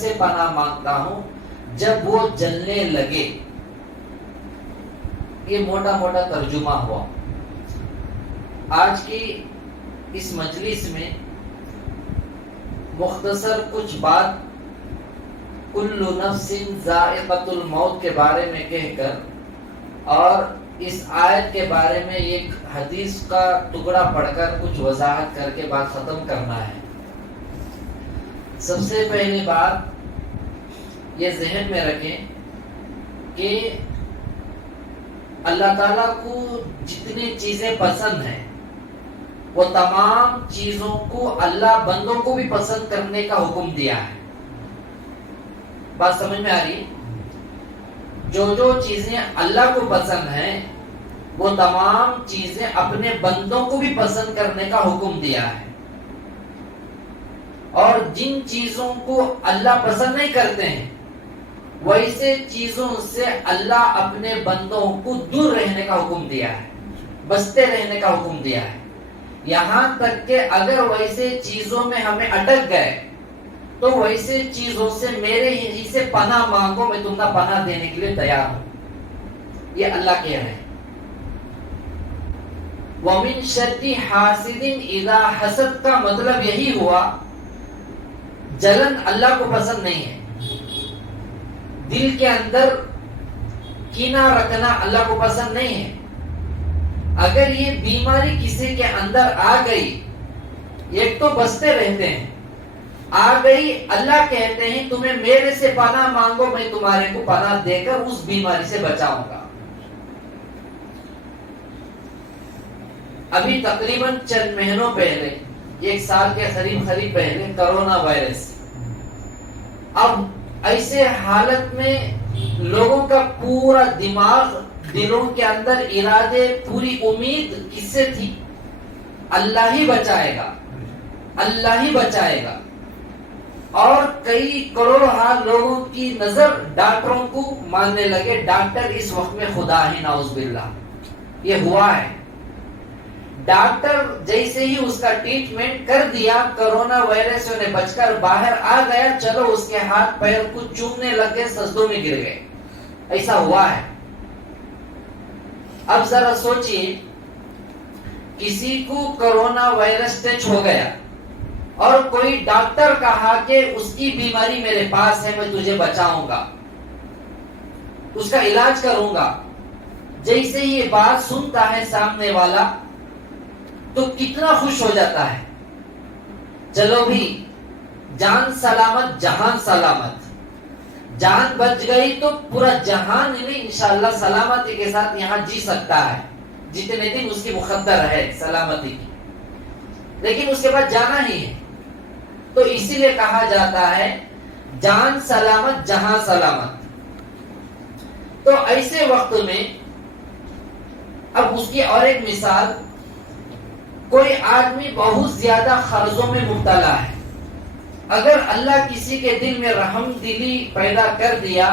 سے پناہ مانگتا ہوں جب وہ جلنے لگے. یہ موٹا موٹا ترجمہ ہوا. آج کی اس مجلس میں مختصر کچھ بات کل نفس ذائقۃ الموت کے بارے میں کہہ کر اور اس آیت کے بارے میں ایک حدیث کا ٹکڑا پڑھ کر کچھ وضاحت کر کے بات ختم کرنا ہے. سب سے پہلی بات یہ ذہن میں رکھیں کہ اللہ تعالیٰ کو جتنی چیزیں پسند ہیں وہ تمام چیزوں کو اللہ بندوں کو بھی پسند کرنے کا حکم دیا ہے. بات سمجھ میں آ رہی؟ جو چیزیں اللہ کو پسند ہیں وہ تمام چیزیں اپنے بندوں کو بھی پسند کرنے کا حکم دیا ہے. اور جن چیزوں کو اللہ پسند نہیں کرتے ہیں ویسے چیزوں سے اللہ اپنے بندوں کو دور رہنے کا حکم دیا ہے, بچتے رہنے کا حکم دیا ہے. یہاں تک کہ اگر ویسے چیزوں میں ہمیں اٹک گئے تو ویسے چیزوں سے میرے ہی سے پناہ مانگو, میں تم کا پناہ دینے کے لیے تیار ہوں. یہ اللہ کہہ رہے ہیں. وَمِن شَرِّ حَاسِدٍ إِذَا حسد کا مطلب یہی ہوا جلن اللہ کو پسند نہیں ہے. دل کے اندر کینہ رکھنا اللہ کو پسند نہیں ہے. اگر یہ بیماری کسی کے اندر آ گئی, ایک تو بچتے رہتے ہیں, آ گئی اللہ کہتے ہیں تمہیں میرے سے پناہ مانگو, میں تمہارے کو پناہ دے کر اس بیماری سے بچاؤں گا. ابھی تقریباً چند مہینوں پہلے, ایک سال کے قریب پہلے کرونا وائرس. اب ایسے حالت میں لوگوں کا پورا دماغ, دلوں کے اندر ارادے, پوری امید کس سے تھی؟ اللہ ہی بچائے گا, اللہ ہی بچائے گا. اور کئی کروڑ لوگوں کی نظر ڈاکٹروں کو ماننے لگے, ڈاکٹر اس وقت میں خدا ہی نعوذ باللہ. یہ ہوا ہے. ڈاکٹر جیسے ہی اس کا ٹریٹمنٹ کر دیا, کرونا وائرس سے انہیں بچ کر باہر آ گیا, چلو اس کے ہاتھ پیر کو چومنے لگ گئے, سجدوں میں گر گئے. ایسا ہوا ہے. اب ذرا سوچئے, کسی کو کرونا وائرس ٹچ ہو گیا اور کوئی ڈاکٹر کہا کہ اس کی بیماری میرے پاس ہے, میں تجھے بچاؤں گا, اس کا علاج کروں گا. جیسے ہی یہ بات سنتا ہے سامنے والا تو کتنا خوش ہو جاتا ہے. چلو بھی, جان سلامت جہان سلامت. جان بچ گئی تو پورا جہان بھی انشاءاللہ سلامتی کے ساتھ یہاں جی سکتا ہے, جتنے دن اس کی مقدر ہے سلامتی کی. لیکن اس کے بعد جانا ہی ہے, تو اسی لیے کہا جاتا ہے جان سلامت جہان سلامت. تو ایسے وقت میں اب اس کی اور ایک مثال, کوئی آدمی بہت زیادہ قرضوں میں مبتلا ہے. اگر اللہ کسی کے دل میں رحم دلی پیدا کر دیا,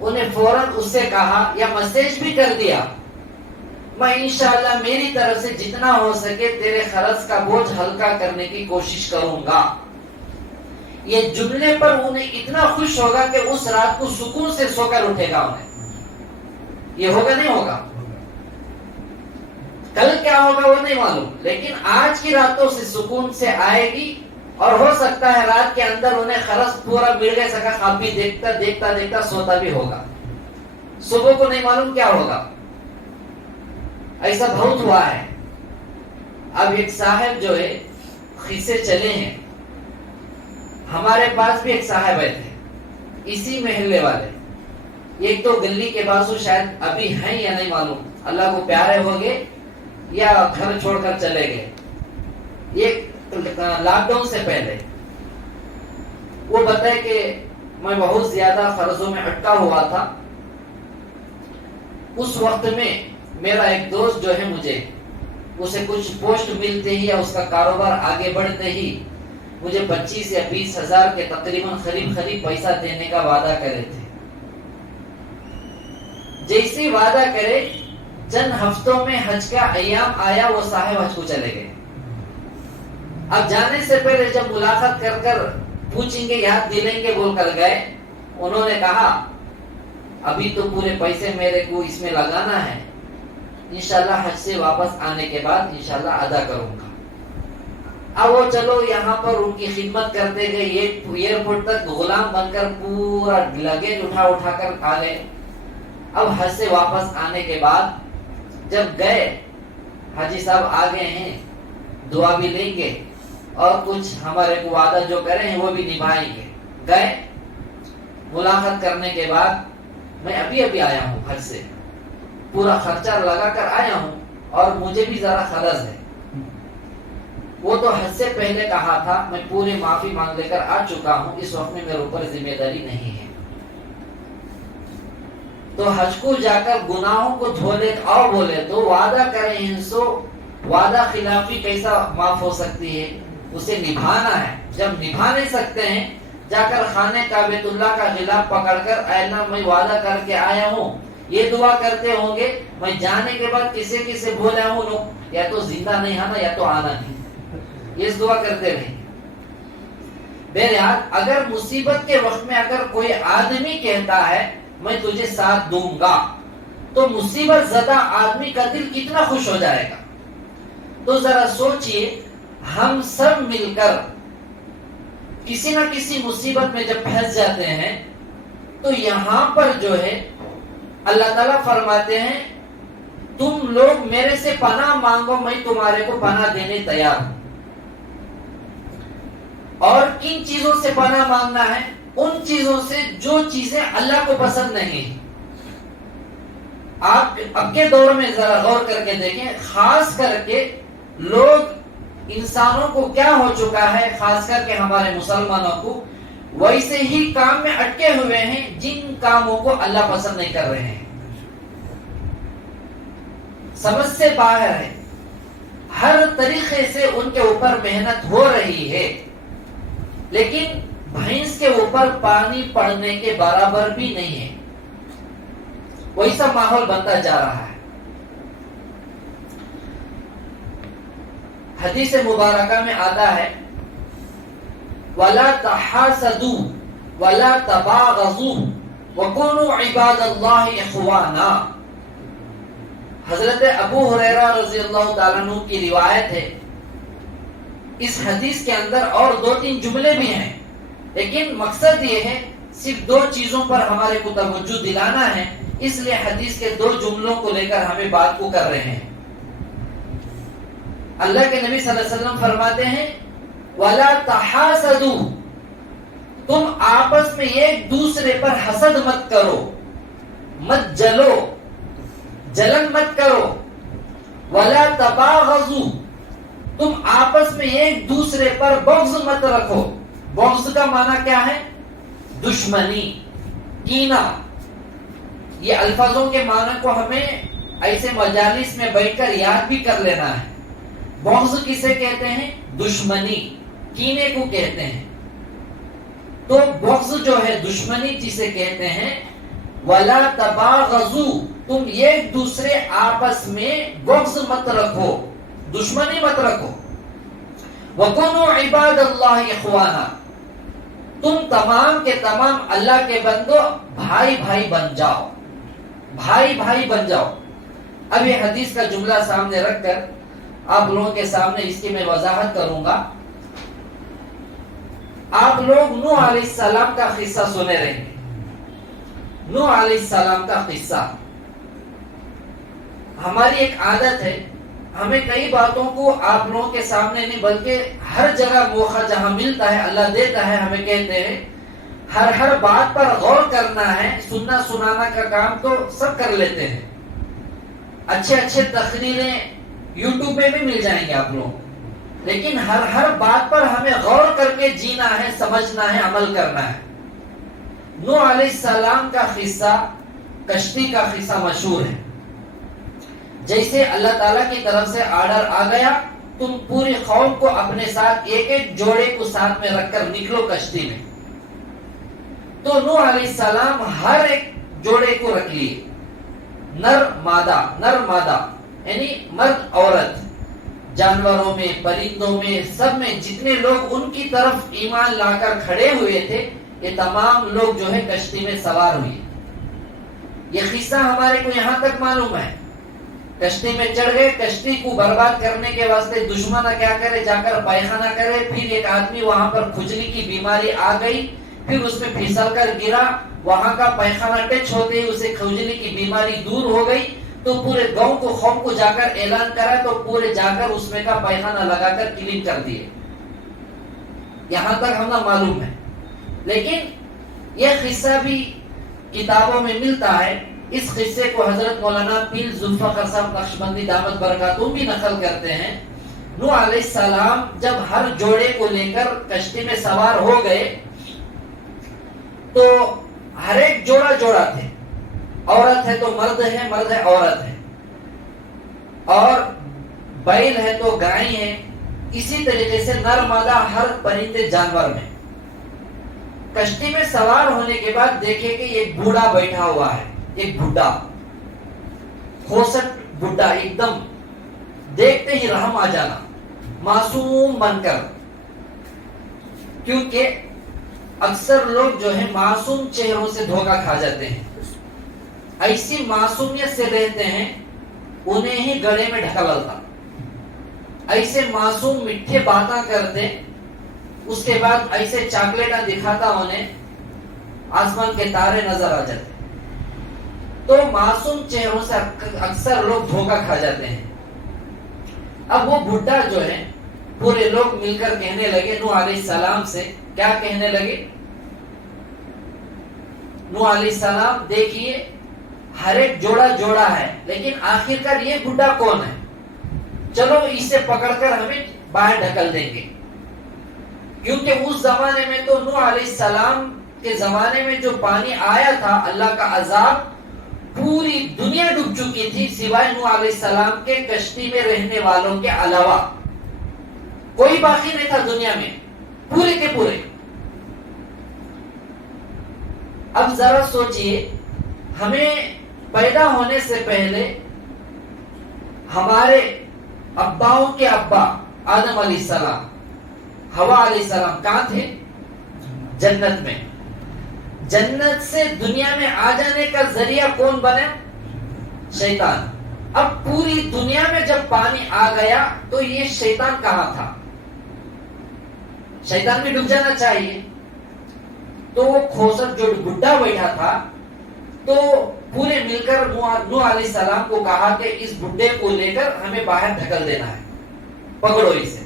انہیں فوراً اس سے کہا یا میسج بھی کر دیا, میں انشاءاللہ میری طرف سے جتنا ہو سکے تیرے قرض کا بوجھ ہلکا کرنے کی کوشش کروں گا. یہ جملے پر انہیں اتنا خوش ہوگا کہ اس رات کو سکون سے سو کر اٹھے گا. انہیں یہ ہوگا نہیں ہوگا, کل کیا ہوگا وہ نہیں معلوم, لیکن آج کی راتوں سے سکون سے آئے گی. اور ہو سکتا ہے رات کے اندر انہیں قرض پورا مل گئے سکا, خواب بھی دیکھتا سوتا بھی ہوگا. صبح کو نہیں معلوم کیا ہوگا. ایسا بہت ہوا ہے. اب ایک صاحب جو ہے قصے چلے ہیں, ہمارے پاس بھی ایک صاحب آئے تھے اسی محلے والے. ایک تو گلی کے بازو شاید ابھی ہیں یا نہیں معلوم, اللہ کو پیارے ہو گئے یا گھر چھوڑ کر چلے گئے. ایک لاک ڈاؤن سے پہلے وہ بتائے کہ میں بہت زیادہ قرضوں میں اٹکا ہوا تھا. اس وقت میں میرا ایک دوست جو ہے, مجھے اسے کچھ پوسٹ ملتے ہی یا اس کا کاروبار آگے بڑھتے ہی مجھے 25 یا 20 ہزار کے تقریباً قریب پیسہ دینے کا وعدہ کرے تھے. جیسے وعدہ کرے چند ہفتوں میں حج کا ایام آیا, وہ صاحب حج کو چلے گئے. اب جانے سے پہلے جب ملاقات کر پوچھیں گے یاد دلیں گے بول کر گئے. انہوں نے کہا ابھی تو پورے پیسے میرے کو اس میں لگانا ہے, انشاءاللہ حج سے واپس آنے کے بعد انشاءاللہ ادا کروں گا. اب وہ چلو یہاں پر ان کی خدمت کرتے گئے, ایئرپورٹ تک غلام بن کر پورا لگیج اٹھا کر آ گئے. اب حج سے واپس آنے کے بعد جب گئے, حاجی صاحب آ گئے ہیں, دعا بھی لیں گے اور کچھ ہمارے کو وعدہ جو کرے ہیں وہ بھی نبھائیں گے. گئے, ملاقات کرنے کے بعد میں ابھی آیا ہوں حج سے, پورا خرچہ لگا کر آیا ہوں اور مجھے بھی ذرا قرض ہے. وہ تو حج سے پہلے کہا تھا, میں پوری معافی مانگ لے کر آ چکا ہوں, اس وقت میں میرے اوپر ذمہ داری نہیں ہے. تو حج کو جا کر گناہوں کو دھو لے اور بولے تو وعدہ کریں ان سو, وعدہ خلافی کیسا معاف ہو سکتی ہے؟ اسے نبھانا ہے. جب نبھا نہیں سکتے ہیں, جا کر خانہ کعبۃ اللہ کا غلاف پکڑ کر اے اللہ میں وعدہ کر کے آیا ہوں, یہ دعا کرتے ہوں گے میں جانے کے بعد کسی سے بولا ہوں یا تو زندہ نہیں آنا یا تو آنا نہیں, یہ دعا کرتے رہیں. بہرحال اگر مصیبت کے وقت میں اگر کوئی آدمی کہتا ہے میں تجھے ساتھ دوں گا, تو مصیبت زدہ آدمی کا دل کتنا خوش ہو جائے گا. تو ذرا سوچئے, ہم سب مل کر کسی نہ کسی مصیبت میں جب پھنس جاتے ہیں تو یہاں پر جو ہے اللہ تعالیٰ فرماتے ہیں تم لوگ میرے سے پناہ مانگو, میں تمہارے کو پناہ دینے تیار ہوں. اور کن چیزوں سے پناہ مانگنا ہے؟ ان چیزوں سے جو چیزیں اللہ کو پسند نہیں. آپ اب کے دور میں ذرا غور کر کے دیکھیں, خاص کر کے لوگ انسانوں کو کیا ہو چکا ہے, خاص کر کے ہمارے مسلمانوں کو ویسے ہی کام میں اٹکے ہوئے ہیں جن کاموں کو اللہ پسند نہیں کر رہے ہیں. سمجھ سے باہر ہے, ہر طریقے سے ان کے اوپر محنت ہو رہی ہے, لیکن بھینس کے اوپر پانی پڑنے کے برابر بھی نہیں ہے. ویسا ماحول بنتا جا رہا ہے. حدیث مبارکہ میں آتا ہے وَلَا تَحَاسَدُوا وَلَا تَبَاغَضُوا وَكُونُوا عِبَادَ اللَّهِ إِخْوَانًا. حضرت ابو ہریرہ رضی اللہ تعالیٰ عنہ کی روایت ہے. اس حدیث کے اندر اور 2-3 جملے بھی ہیں, لیکن مقصد یہ ہے صرف 2 چیزوں پر ہمارے کو توجہ دلانا ہے, اس لیے حدیث کے 2 جملوں کو لے کر ہمیں بات کو کر رہے ہیں. اللہ کے نبی صلی اللہ علیہ وسلم فرماتے ہیں وَلَا تَحَاسَدُوا, تم آپس میں ایک دوسرے پر حسد مت کرو, مت جلو, جلن مت کرو. وَلَا تَبَاغَضُوا, تم آپس میں ایک دوسرے پر بغض مت رکھو. بغض کا معنی کیا ہے؟ دشمنی, کینہ. یہ الفاظوں کے معنی کو ہمیں ایسے مجالس میں بیٹھ کر یاد بھی کر لینا ہے. بغض کسے کہتے ہیں؟ دشمنی, کینے کو کہتے ہیں. تو بغض جو ہے دشمنی جسے کہتے ہیں, وَلَا تَبَاغَضُوا, تم ایک دوسرے آپس میں بغض مت رکھو, دشمنی مت رکھو. وَكُونُوا عِبَادَ اللَّهِ إِخْوَانًا, تم تمام کے تمام اللہ کے بندو بھائی بھائی بن جاؤ, بھائی بھائی بن جاؤ. اب یہ حدیث کا جملہ سامنے رکھ کر آپ لوگوں کے سامنے اس کی میں وضاحت کروں گا. آپ لوگ نوح علیہ السلام کا قصہ سنے رہیں گے. نوح علیہ السلام کا قصہ, ہماری ایک عادت ہے, ہمیں کئی باتوں کو آپ لوگوں کے سامنے نہیں بلکہ ہر جگہ موقع جہاں ملتا ہے اللہ دیتا ہے, ہمیں کہتے ہیں ہر بات پر غور کرنا ہے. سننا سنانا کا کام تو سب کر لیتے ہیں, اچھے تقریریں یوٹیوب پہ بھی مل جائیں گے آپ لوگوں, لیکن ہر بات پر ہمیں غور کر کے جینا ہے, سمجھنا ہے, عمل کرنا ہے. نوح علیہ السلام کا قصہ, کشتی کا قصہ مشہور ہے. جیسے اللہ تعالیٰ کی طرف سے آرڈر آ گیا, تم پوری قوم کو اپنے ساتھ ایک جوڑے کو ساتھ میں رکھ کر نکلو کشتی میں. تو نوح علیہ السلام ہر ایک جوڑے کو رکھ لیے, نر مادہ یعنی مرد عورت. جانوروں میں، پرندوں میں، سب میں جتنے لوگ ان کی طرف ایمان لا کر کھڑے ہوئے تھے، یہ تمام لوگ جو ہے کشتی میں سوار ہوئے. یہ قصہ ہمارے کو یہاں تک معلوم ہے. کشتی میں چڑھ گئے، کشتی کو برباد کرنے کے واسطے دشمن کیا کرے، جا کر پائخانہ کرے. پھر ایک آدمی وہاں پر کھجلی کی بیماری آ گئی، پھر اس میں پھسل کر گرا، وہاں کا پائخانہ ٹچ ہوتے ہی اسے کھجلی کی بیماری دور ہو گئی. تو پورے گاؤں کو، قوم کو جا کر اعلان کرا، تو پورے جا کر اس میں کا پائخانہ لگا کر کلین کر دیے. یہاں تک ہمیں معلوم ہے. لیکن یہ قصہ بھی کتابوں میں ملتا ہے. اس قصے کو حضرت مولانا پیر ذوالفقار صاحب نقشبندی دامت برکاتہم بھی نقل کرتے ہیں. نوح علیہ السلام جب ہر جوڑے کو لے کر کشتی میں سوار ہو گئے تو ہر ایک جوڑا جوڑا تھے. عورت ہے تو مرد ہے، مرد ہے عورت ہے، اور بیل ہے تو گائے ہے. اسی طریقے سے نر مادہ ہر پرندے جانور میں. کشتی میں سوار ہونے کے بعد دیکھے کہ ایک بوڑھا بیٹھا ہوا ہے، ایک بڈھا، کھوسٹ بڈھا، ایک دم دیکھتے ہی رحم آ جانا، معصوم بن کر. کیونکہ اکثر لوگ جو ہے معصوم چہروں سے دھوکہ کھا جاتے ہیں. ایسی معصومیت سے رہتے ہیں انہیں ہی گڑے میں ڈھکلتا. ایسے معصوم میٹھے باتاں کرتے، اس کے بعد ایسے چاکلیٹاں دکھاتا انہیں، آسمان کے تارے نظر آ جاتے. تو معصوم چہروں سے اکثر لوگ دھوکہ کھا جاتے ہیں. اب وہ بڈھا جو ہے، پورے لوگ مل کر کہنے لگے نوح علیہ السلام سے. کیا کہنے لگے؟ نوح علیہ السلام دیکھیے ہر ایک جوڑا جوڑا ہے، لیکن آخرکار یہ بڈھا کون ہے؟ چلو اسے پکڑ کر ہمیں باہر ڈھکل دیں گے. کیونکہ اس زمانے میں تو نوح علیہ السلام کے زمانے میں جو پانی آیا تھا، اللہ کا عذاب، پوری دنیا ڈوب چکی تھی سوائے نوح علیہ السلام کے کشتی میں رہنے والوں کے علاوہ. کوئی باقی نہیں تھا دنیا میں، پورے کے پورے. اب ذرا سوچئے، ہمیں پیدا ہونے سے پہلے ہمارے اباؤں کے ابا آدم علیہ السلام، حوا علیہ السلام کہاں تھے؟ جنت میں. جنت سے دنیا میں آ جانے کا ذریعہ کون بنے؟ شیطان. اب پوری دنیا میں جب پانی آ گیا تو یہ شیطان کہاں تھا؟ شیطان بھی ڈوب جانا چاہیے. تو وہ کھوسٹ جو بڈھا بیٹھا تھا، تو پورے مل کر نوح علیہ السلام کو کہا کہ اس بڈھے کو لے کر ہمیں باہر ڈھکل دینا ہے، پکڑو اسے.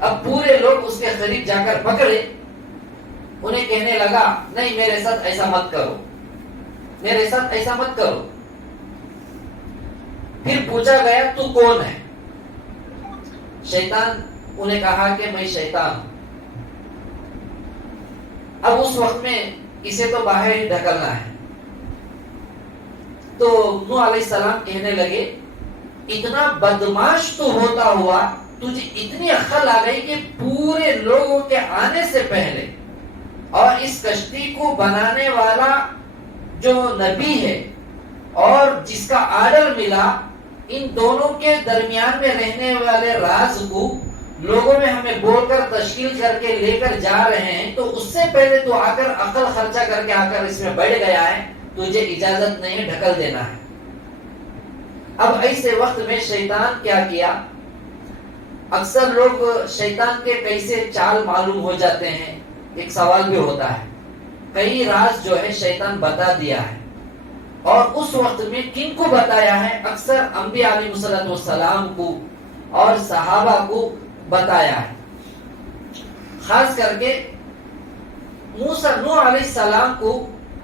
اب پورے لوگ اس کے قریب جا کر پکڑے. انہیں کہنے لگا نہیں، میرے ساتھ ایسا مت کرو، میرے ساتھ ایسا مت کرو. پھر پوچھا گیا تو کون ہے؟ شیطان. انہیں کہا کہ میں شیطان ہوں. اب اس وقت میں اسے تو باہر ہی ڈھکلنا ہے. تو نوح علیہ السلام کہنے لگے اتنا بدماش تو ہوتا ہوا، تجھے اتنی عقل آ گئی کہ پورے لوگوں کے آنے سے پہلے، اور اس کشتی کو بنانے والا جو نبی ہے اور جس کا آرڈر ملا، ان دونوں کے درمیان میں رہنے والے راز کو لوگوں میں ہمیں بول کر تشکیل کر کے لے کر جا رہے ہیں. تو اس سے پہلے تو آ کر عقل خرچہ کر کے آ کر اس میں بیٹھ گیا ہے، تجھے اجازت نہیں ڈھکل دینا ہے. اب ایسے وقت میں شیطان کیا کیا؟ اکثر لوگ شیطان کے کیسے چال معلوم ہو جاتے ہیں، ایک سوال بھی ہوتا ہے. کئی راز جو ہے شیطان بتا دیا ہے، اور اس وقت میں کن کو بتایا ہے؟ اکثر انبیاء علیہ السلام کو اور صحابہ کو بتایا ہے. خاص کر کے نوح علیہ السلام کو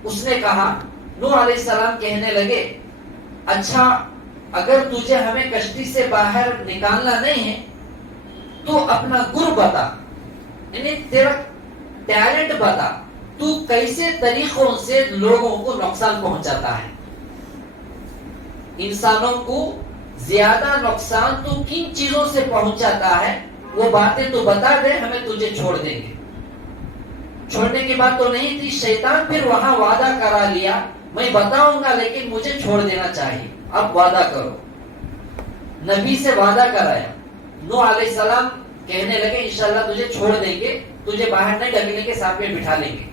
اس نے کہا. نوح علیہ السلام کہنے لگے اچھا اگر تجھے ہمیں کشتی سے باہر نکالنا نہیں ہے تو اپنا گر بتا، یعنی تیرا ٹیلنٹ بتا، تو کیسے طریقوں سے لوگوں کو نقصان پہنچاتا ہے، انسانوں کو زیادہ نقصان تو کن چیزوں سے پہنچاتا ہے، وہ باتیں تو بتا دے، ہمیں تجھے چھوڑ دیں گے. چھوڑنے کی بات تو نہیں تھی. شیطان پھر وہاں وعدہ کرا لیا میں بتاؤں گا لیکن مجھے چھوڑ دینا چاہیے، اب وعدہ کرو. نبی سے وعدہ کرایا. نوح علیہ السلام کہنے لگے انشاءاللہ تجھے چھوڑ دیں گے, تجھے باہر نہیں ڈالیں گے, ساتھ میں بٹھا لیں گے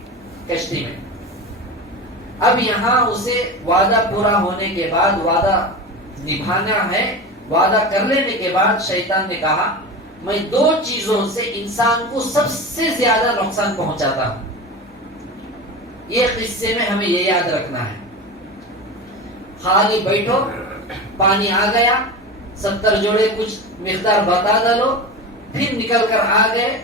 کشتی میں. اب یہاں اسے وعدہ پورا ہونے کے بعد, وعدہ نبھانا ہے, وعدہ کر لینے کے بعد شیطان نے کہا میں 2 چیزوں سے انسان کو سب سے زیادہ نقصان پہنچاتا ہوں. یہ قصے میں ہمیں یہ یاد رکھنا ہے. خالی بیٹھو, پانی آ گیا, 70 جوڑے کچھ مقدار بتا ڈالو, پھر نکل کر آ گئے,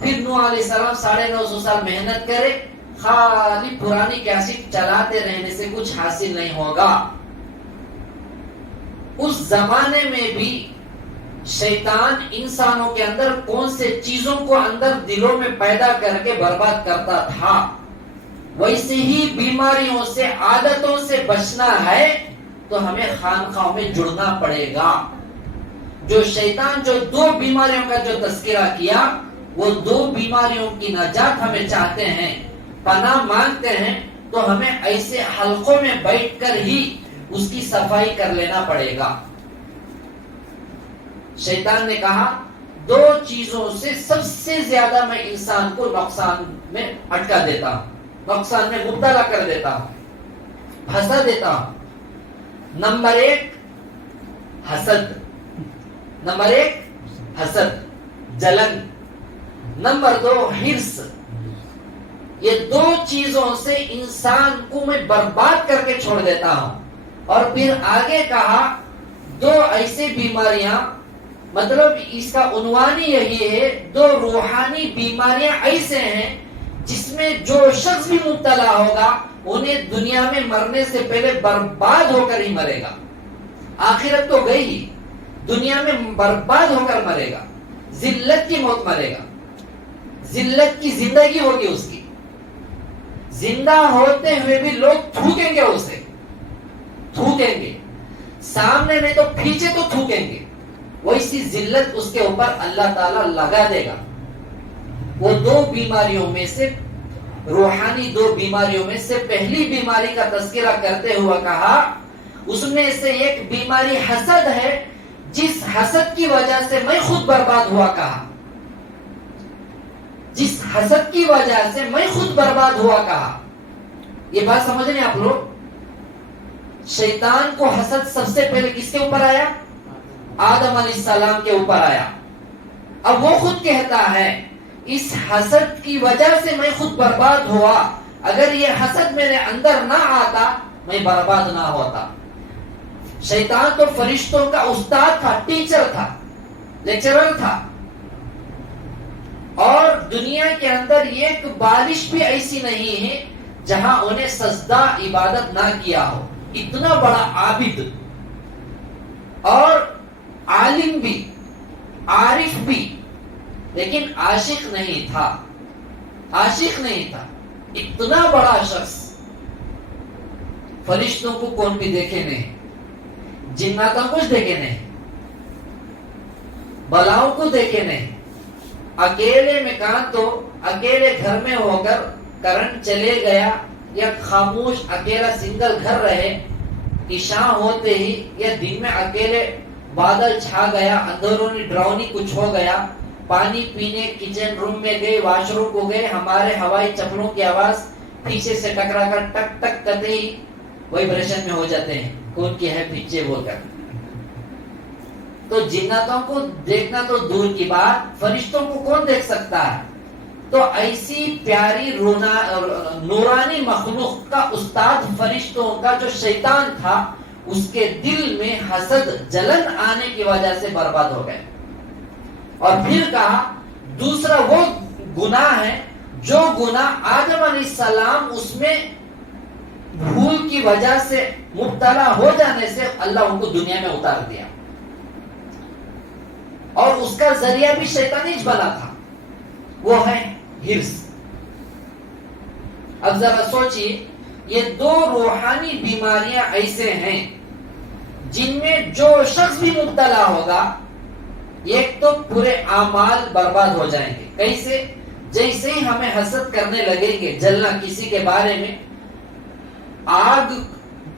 پھر نوح علیہ السلام 950 سال محنت کرے, خالی پرانی کیسٹ چلاتے رہنے سے کچھ حاصل نہیں ہوگا. اس زمانے میں بھی شیطان انسانوں کے اندر کون سے چیزوں کو اندر دلوں میں پیدا کر کے برباد کرتا تھا. ویسے ہی بیماریوں سے, عادتوں سے بچنا ہے تو ہمیں خانقاہوں میں جڑنا پڑے گا. جو شیطان جو 2 بیماریوں کا جو تذکرہ کیا, وہ 2 بیماریوں کی نجات ہمیں چاہتے ہیں, پناہ مانگتے ہیں, تو ہمیں ایسے حلقوں میں بیٹھ کر ہی اس کی صفائی کر لینا پڑے گا. شیطان نے کہا 2 چیزوں سے سب سے زیادہ میں انسان کو نقصان میں اٹکا دیتا ہوں, نقصان میں مبتلا کر دیتا ہوں, پھنسا دیتا ہوں. نمبر 1 حسد, نمبر 1 حسد, جلن. نمبر 2 حرص. یہ 2 چیزوں سے انسان کو میں برباد کر کے چھوڑ دیتا ہوں. اور پھر آگے کہا 2 ایسے بیماریاں, مطلب اس کا عنوان ہی یہی ہے, 2 روحانی بیماریاں ایسے ہیں جس میں جو شخص بھی مبتلا ہوگا انہیں دنیا میں مرنے سے پہلے برباد ہو کر ہی مرے گا. آخرت تو گئی ہی, دنیا میں برباد ہو کر مرے گا, ذلت کی موت مرے گا, ذلت کی زندگی ہوگی اس کی. زندہ ہوتے ہوئے بھی لوگ تھوکیں گے اسے, تھوکیں گے, سامنے نہیں تو پیچھے تو تھوکیں گے. ویسی ذلت اس کے اوپر اللہ تعالیٰ لگا دے گا. وہ 2 بیماریوں میں سے, روحانی 2 بیماریوں میں سے پہلی بیماری کا تذکرہ کرتے ہوا کہا اس میں سے ایک بیماری حسد ہے, جس حسد کی وجہ سے میں خود برباد ہوا. کہا جس حسد کی وجہ سے میں خود برباد ہوا. کہا یہ بات سمجھ رہے ہیں آپ لوگ؟ شیطان کو حسد سب سے پہلے کس کے اوپر آیا؟ آدم علیہ السلام کے اوپر آیا. اب وہ خود کہتا ہے اس حسد کی وجہ سے میں خود برباد ہوا, اگر یہ حسد میرے اندر نہ آتا میں برباد نہ ہوتا. شیطان تو فرشتوں کا استاد تھا, ٹیچر تھا, لیکچرر تھا, اور دنیا کے اندر ایک بارش بھی ایسی نہیں ہے جہاں انہیں سجدہ عبادت نہ کیا ہو. اتنا بڑا عابد اور عالم بھی, عارف بھی, لیکن عاشق نہیں تھا. عاشق نہیں تھا. اتنا بڑا شخص. فرشتوں کو کون بھی دیکھے نہیں, جناتوں کو کچھ دیکھے نہیں, بلاؤں کو دیکھے نہیں. اکیلے میں کہاں تو اکیلے گھر میں ہو کر کرنٹ چلے گیا یا خاموش اکیلا سنگل گھر رہے, عشاء ہوتے ہی یا دن میں اکیلے بادل چھا گیا, اندروں نے ڈراؤنی کچھ ہو گیا, پانی پینے کچن روم میں گئے, واش روم کو گئے, ہمارے ہوائی چپلوں کی آواز پیچھے سے ٹکرا کر ٹک ٹک کرتے ہی وائبریشن میں ہو جاتے ہیں, کون کی ہے پیچھے بول کر. تو جناتوں کو دیکھنا تو دور کی بات, فرشتوں کو کون دیکھ سکتا ہے؟ تو ایسی پیاری نورانی مخلوق کا استاد فرشتوں کا جو شیطان تھا, اس کے دل میں حسد جلن آنے کی وجہ سے برباد ہو گئے. اور پھر کہا دوسرا وہ گناہ ہے جو گناہ آدم علیہ السلام اس میں بھول کی وجہ سے مبتلا ہو جانے سے اللہ ان کو دنیا میں اتار دیا, اور اس کا ذریعہ بھی شیطانی بنا تھا, وہ ہے حرص. اب ذرا سوچئے, یہ 2 روحانی بیماریاں ایسے ہیں جن میں جو شخص بھی مبتلا ہوگا, ایک تو پورے اعمال برباد ہو جائیں گے. کیسے؟ جیسے ہی ہمیں حسد کرنے لگیں گے, جلنا کسی کے بارے میں, آگ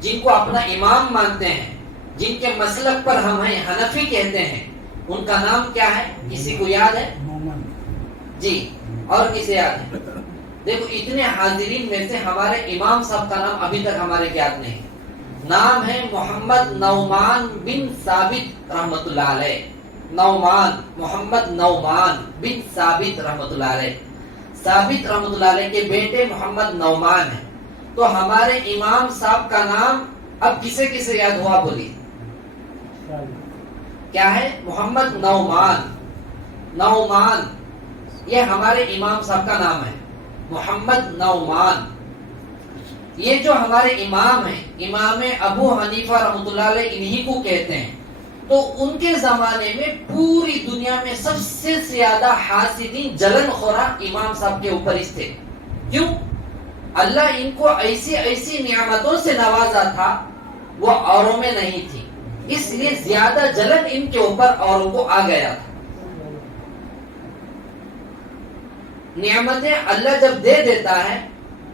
جن کو اپنا امام مانتے ہیں، جن کے مسلک پر ہم ہیں حنفی کہتے ہیں، ان کا نام کیا ہے؟ کسی کو یاد ہے؟ جی، اور کسے یاد ہے؟ دیکھو اتنے حاضرین میں سے ہمارے امام صاحب کا نام ابھی تک ہمارے یاد نہیں. نام ہے محمد نعمان بن ثابت رحمت اللہ علیہ. نعمان، محمد نعمان بن ثابت رحمت اللہ علیہ. ثابت رحمت اللہ علیہ کے بیٹے محمد نعمان ہیں. تو ہمارے امام صاحب کا نام اب کسے کسے یاد ہوا بولی؟ کیا ہے؟ محمد نعمان. نعمان یہ ہمارے امام صاحب کا نام ہے، محمد نعمان. یہ جو ہمارے امام ہیں، امام ابو حنیفہ رحمۃ اللہ علیہ، انہی کو کہتے ہیں. تو ان کے زمانے میں پوری دنیا میں سب سے زیادہ حاسدین، جلن خورا امام صاحب کے اوپر اس تھے. کیوں؟ اللہ ان کو ایسی ایسی نعمتوں سے نوازا تھا وہ اوروں میں نہیں تھی، اس لیے زیادہ جلن ان کے اوپر اوروں کو آ گیا تھا. نعمتیں اللہ جب دے دیتا ہے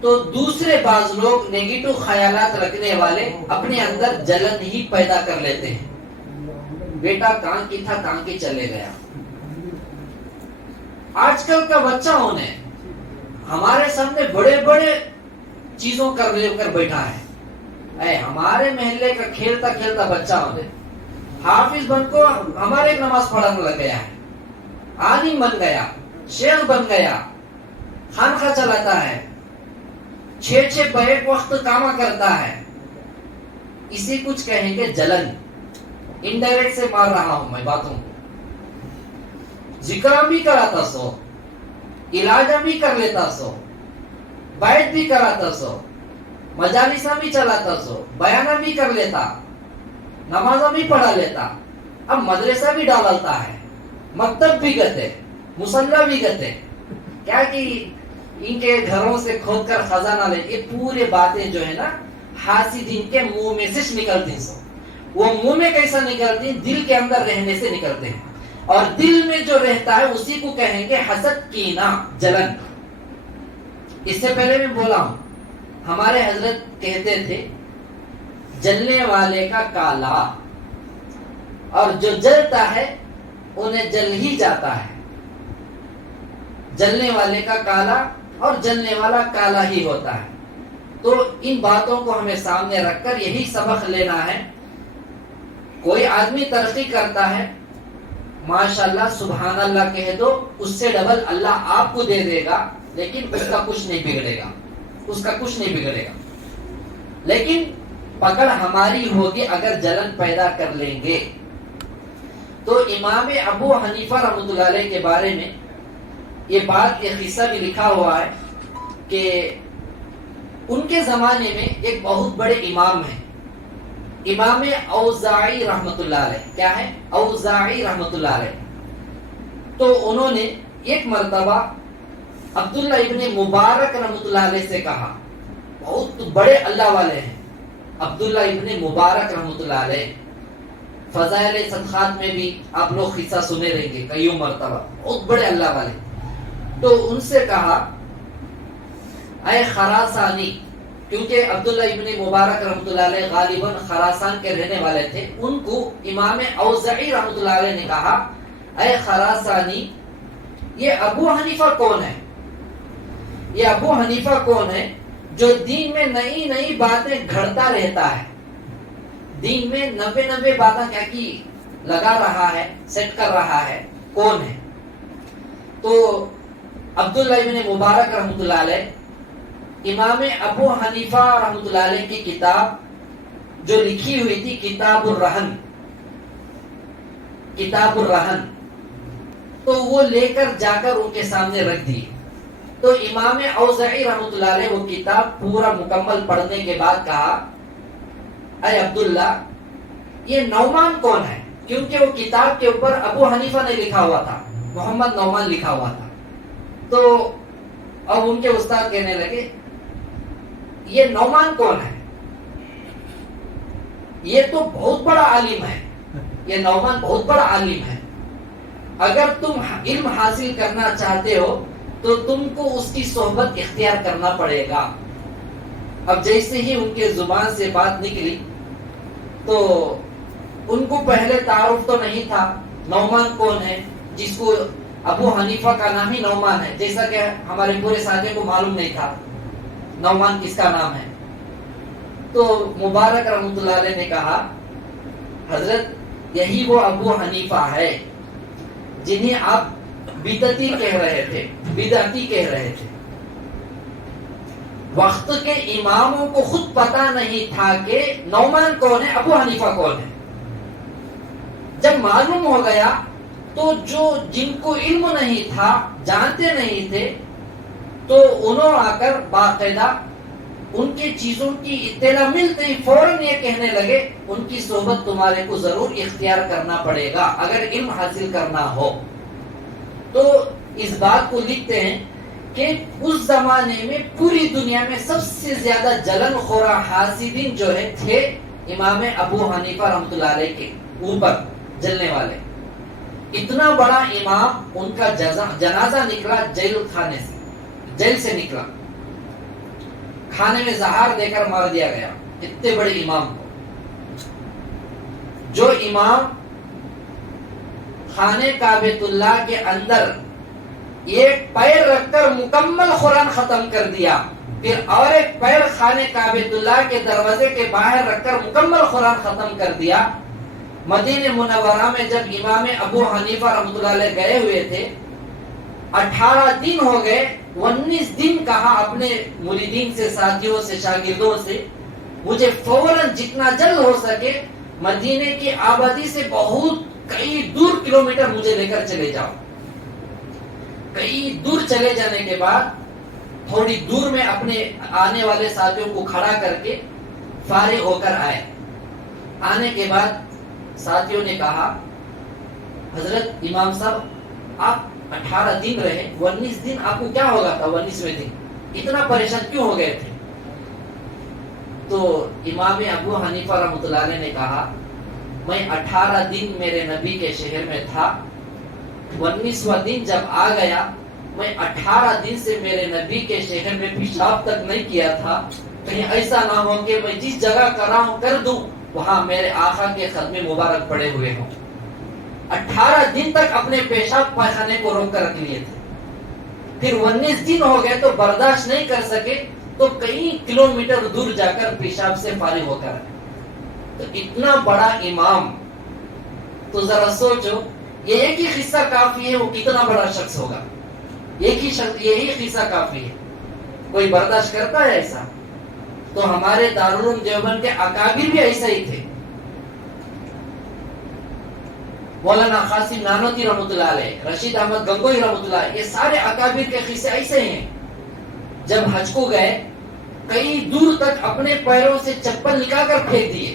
تو دوسرے بعض لوگ نیگیٹو خیالات رکھنے والے اپنے اندر جلن ہی پیدا کر لیتے ہیں. بیٹا کہاں کی تھا، کہاں کی چلے گیا. آج کل کا بچہ ہونے ہمارے سامنے بڑے بڑے چیزوں کر لے کر بیٹھا ہے. اے ہمارے محلے کا کھیلتا کھیلتا بچہ ہونے حافظ بن کو ہمارے نماز پڑھنے لگ گیا ہے، عالم بن گیا، شیخ بن گیا، خانقاہ چلاتا ہے، 6 بیک وقت کاما کرتا ہے. اسی کچھ کہیں گے جلن. انڈائریکٹ سے مار رہا ہوں میں باتوں کو. ذکر بھی کراتا سو، علاج بھی کر لیتا سو، بیعت بھی کراتا سو، مجالسہ بھی چلاتا سو، بیانہ بھی کر لیتا، نمازہ بھی پڑھا لیتا. اب مدرسہ بھی ڈالتا ہے، مکتب بھی گتے، مصلی بھی گتے. کیا کہ ان کے گھروں سے کھود کر خزانہ لے. یہ پورے باتیں جو ہے نا حاسدین کے منہ میں سے نکلتی سو. وہ منہ میں کیسا نکلتی؟ دل کے اندر رہنے سے نکلتے ہیں. اور دل میں جو رہتا ہے اسی کو کہیں گے حسد، کینہ، جلن. اس سے پہلے میں بولا ہوں، ہمارے حضرت کہتے تھے جلنے والے کا کالا، اور جو جلتا ہے انہیں جل ہی جاتا ہے. جلنے والے کا کالا اور جلنے والا کالا ہی ہوتا ہے. تو ان باتوں کو ہمیں سامنے رکھ کر یہی سبق لینا ہے. کوئی آدمی ترقی کرتا ہے، ماشاءاللہ سبحان اللہ کہہ دو، اس سے ڈبل اللہ آپ کو دے دے گا، لیکن اس کا کچھ نہیں بگڑے گا، اس کا کچھ نہیں بگڑے گا. لیکن پکڑ ہماری ہوگی اگر جلن پیدا کر لیں گے. تو امام ابو حنیفہ رحمۃ اللہ علیہ کے بارے میں یہ بات، یہ قصہ بھی لکھا ہوا ہے کہ ان کے زمانے میں ایک بہت بڑے امام ہیں، امام اوزاعی رحمت اللہ علیہ. کیا ہے؟ اوزاعی رحمت اللہ علیہ. تو انہوں نے ایک مرتبہ عبداللہ ابن مبارک رحمت اللہ علیہ سے کہا، بہت بڑے اللہ والے ہیں عبداللہ ابن مبارک رحمت اللہ علیہ. فضائل صدقات میں بھی آپ لوگ قصہ سنے رہیں گے کئیوں مرتبہ، بہت بڑے اللہ والے. تو ان سے کہا، اے خراسانی، کیونکہ عبداللہ ابن مبارک رحمۃ اللہ علیہ غالباً خراسان کے رہنے والے تھے. ان کو امام اوزاعی رحمۃ اللہ علیہ نے کہا، اے خراسانی، یہ ابو حنیفہ کون ہے؟ یہ ابو حنیفہ کون ہے جو دین میں نئی نئی باتیں گھڑتا رہتا ہے، دین میں 90 باتیں کیا کی لگا رہا ہے، سیٹ کر رہا ہے، کون ہے؟ تو عبداللہ ابن مبارک رحمۃ اللہ علیہ امام ابو حنیفہ رحمۃ اللہ علیہ کی کتاب جو لکھی ہوئی تھی، کتاب الرہن، کتاب الرہن، تو وہ لے کر جا کر ان کے سامنے رکھ دی. تو امام اوزاعی رحمۃ اللہ علیہ وہ کتاب پورا مکمل پڑھنے کے بعد کہا، اے عبداللہ، یہ نعمان کون ہے؟ کیونکہ وہ کتاب کے اوپر ابو حنیفہ نے لکھا ہوا تھا، محمد نعمان لکھا ہوا تھا. تو اب ان کے استاد کہنے لگے، یہ نعمان کون ہے؟ یہ تو بہت بڑا عالم ہے، یہ نعمان بہت بڑا عالم ہے. اگر تم علم حاصل کرنا چاہتے ہو تو تم کو اس کی صحبت اختیار کرنا پڑے گا. اب جیسے ہی ان کے زبان سے بات نکلی تو ان کو پہلے تعارف تو نہیں تھا نعمان کون ہے، جس کو ابو حنیفہ کا نام ہی نعمان ہے، جیسا کہ ہمارے پورے ساتھیوں کو معلوم نہیں تھا نعمان کس کا نام ہے۔ تو مبارک رحمۃ اللہ علیہ نے کہا حضرت یہی وہ ابو حنیفہ ہے جنہیں آپ بدعتی کہہ رہے تھے۔ وقت کے اماموں کو خود پتا نہیں تھا کہ نعمان کون ہے، ابو حنیفہ کون ہے۔ جب معلوم ہو گیا تو جن کو علم نہیں تھا، جانتے نہیں تھے، تو انہوں آ کر باقاعدہ ان کی چیزوں کی اطلاع ملتے ہی فوراً یہ کہنے لگے ان کی صحبت تمہارے کو ضرور اختیار کرنا پڑے گا اگر علم حاصل کرنا ہو۔ تو اس بات کو لکھتے ہیں کہ اس زمانے میں پوری دنیا میں سب سے زیادہ جلن خورا حاسدین جو ہے تھے امام ابو حنیفہ رحمۃ اللہ علیہ کے اوپر جلنے والے۔ اتنا بڑا امام، ان کا جنازہ نکلا جیل سے نکلا، کھانے میں زہر دے کر مار دیا گیا اتنے بڑے امام کو۔ جو امام خانے کعبۃ اللہ کے اندر ایک پیر رکھ کر مکمل قرآن ختم کر دیا، پھر اور ایک پیر خانے کعبۃ اللہ کے دروازے کے باہر رکھ کر مکمل قرآن ختم کر دیا۔ مدینہ منورہ میں جب امام ابو حنیفہ رحمۃ اللہ علیہ گئے ہوئے تھے، 18 دن ہو گئے، 19 دن کہا اپنے مریدین سے، ساتھیوں سے، شاگردوں سے مجھے فوراً جتنا جلد ہو سکے مدینے کی آبادی سے بہت کئی دور کلومیٹر مجھے لے کر چلے جاؤ۔ کئی دور چلے جانے کے بعد تھوڑی دور میں اپنے آنے والے ساتھیوں کو کھڑا کر کے فارغ ہو کر آئے۔ آنے کے بعد ساتھیوں نے کہا حضرت امام صاحب آپ 18 دن رہے، 19 دن آپ کو کیا ہوگا تھا؟ 19ویں دن اتنا پریشان کیوں ہو گئے تھے؟ تو امام ابو حنیفہ رحمۃ اللہ علیہ نے کہا میں 18 دن میرے نبی کے شہر میں تھا، 19واں دن جب آ گیا میں 18 دن سے میرے نبی کے شہر میں پیشاب تک نہیں کیا تھا، کہیں ایسا نہ ہو کہ میں جس جگہ کر دوں وہاں میرے آقا کے ختم مبارک پڑے ہوئے ہوں۔ 18 دن تک اپنے پیشاب پاخانے کو روک کر رکھ لیے تھے، پھر 19 دن ہو گئے تو برداشت نہیں کر سکے تو کئی کلومیٹر دور جا کر پیشاب سے فارغ ہو کر آئے۔ تو اتنا بڑا امام، تو ذرا سوچو یہ ایک ہی قصہ کافی ہے، وہ کتنا بڑا شخص ہوگا؟ یہی قصہ کافی ہے، کوئی برداشت کرتا ہے ایسا؟ تو ہمارے دارالعلوم دیوبند کے اکابر بھی ایسا ہی تھے۔ مولانا قاسم نانوتوی رحمۃ اللہ علیہ، رشید احمد گنگوئی رحمۃ اللہ علیہ، یہ سارے اکابر کے قصے ایسے ہیں۔ جب حج کو گئے کئی دور تک اپنے پیروں سے چپل نکال کر پھینک دیے،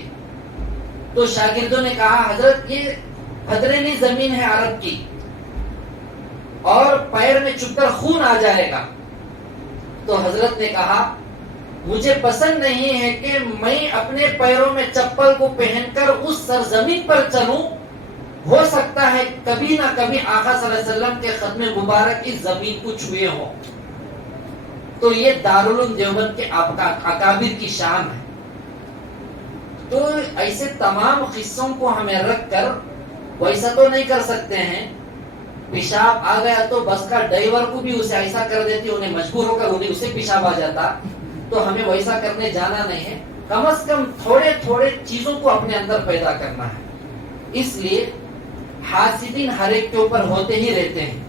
تو شاگردوں نے کہا حضرت یہ پھدرینی زمین ہے عرب کی اور پیر میں چپ کر خون آ جائے گا۔ تو حضرت نے کہا مجھے پسند نہیں ہے کہ میں اپنے پیروں میں چپل کو پہن کر اس سرزمین پر چلوں، ہو سکتا ہے کبھی نہ کبھی آقا صلی اللہ علیہ وسلم کے ختم مبارک اس زمین کو چھوئے ہوں۔ تو یہ دارالعلوم دیوبند کے اکابر کی شان ہے۔ تو ایسے تمام قصوں کو ہمیں رکھ کر ویسا تو نہیں کر سکتے ہیں، پیشاب آ گیا تو بس کا ڈرائیور کو بھی اسے ایسا کر دیتے، انہیں مجبور ہو کر انہیں اسے پیشاب آ جاتا، تو ہمیں ویسا کرنے جانا نہیں ہے۔ کم از کم تھوڑے تھوڑے چیزوں کو اپنے اندر پیدا کرنا ہے۔ اس لیے حاسدین ہر ایک کے اوپر ہوتے ہی رہتے ہیں۔